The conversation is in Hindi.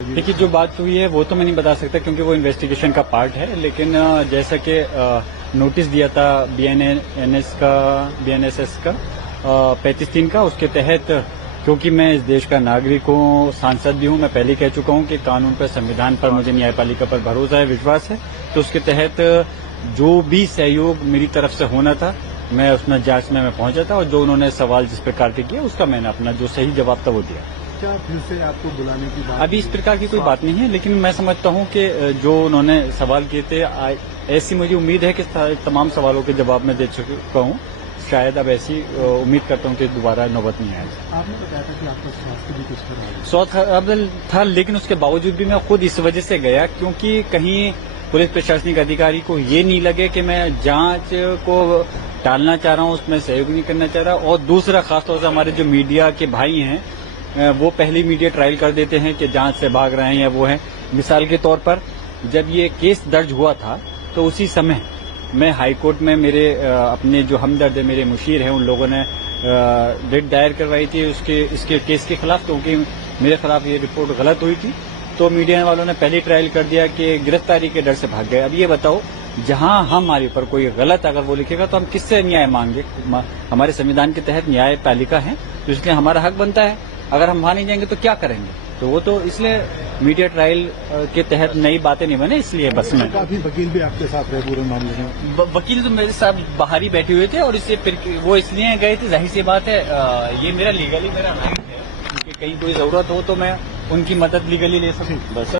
देखिए, जो बात हुई है वो तो मैं नहीं बता सकता क्योंकि वो इन्वेस्टिगेशन का पार्ट है, लेकिन जैसा कि नोटिस दिया था बीएनएसएस का 35(3) का, उसके तहत क्योंकि मैं इस देश का नागरिक हूँ, सांसद भी हूँ, मैं पहले कह चुका हूँ कि कानून पर, संविधान पर मुझे न्यायपालिका पर भरोसा है, विश्वास है, तो उसके तहत जो भी सहयोग मेरी तरफ से होना था मैं उसमें जांच में मैं पहुंचा था, और जो उन्होंने सवाल जिस प्रकार के किए उसका मैंने अपना जो सही जवाब था वो दिया। क्या फिर से आपको बुलाने की बात? अभी इस प्रकार की कोई बात नहीं है, लेकिन मैं समझता हूं कि जो उन्होंने सवाल किए थे, ऐसी मुझे उम्मीद है कि तमाम सवालों के जवाब मैं दे चुका हूं। शायद अब ऐसी उम्मीद करता हूं कि दोबारा नौबत नहीं आएगी। आपने बताया था कि आपका स्वास्थ्य भी कुछ खराब है। स्वास्थ्य खराब था, लेकिन उसके बावजूद भी मैं खुद इस वजह से गया क्योंकि कहीं पुलिस प्रशासनिक अधिकारी को ये नहीं लगे कि मैं जांच को टालना चाह रहा हूं, उसमें सहयोग नहीं करना चाह रहा। और दूसरा, खासतौर से हमारे जो मीडिया के भाई हैं, वो पहले मीडिया ट्रायल कर देते हैं कि जांच से भाग रहे हैं या वो हैं। मिसाल के तौर पर जब ये केस दर्ज हुआ था तो उसी समय मैं हाईकोर्ट में मेरे अपने जो हमदर्द है, मेरे मुशीर हैं, उन लोगों ने रिट दायर करवाई थी इसके केस के खिलाफ, क्योंकि मेरे खिलाफ ये रिपोर्ट गलत हुई थी। तो मीडिया वालों ने पहले ट्रायल कर दिया कि गिरफ्तारी के डर से भाग गए। अब ये बताओ, जहां हमारे ऊपर कोई गलत अगर वो लिखेगा तो हम किससे न्याय मांगे? हमारे संविधान के तहत न्यायपालिका है, तो इसलिए हमारा हक बनता है। अगर हम वहां नहीं जाएंगे तो क्या करेंगे? तो वो तो इसलिए मीडिया ट्रायल के तहत नई बातें नहीं बने, इसलिए बस में। काफी वकील भी आपके साथ रहे पूरे मामले में। वकील तो मेरे साथ बाहर ही बैठे हुए थे, और इससे फिर वो इसलिए गए थे, जाहिर सी बात है, ये मेरा लीगली मेरा राइट है कि कहीं कोई जरूरत हो तो मैं उनकी मदद लीगली ले सकूं, बस।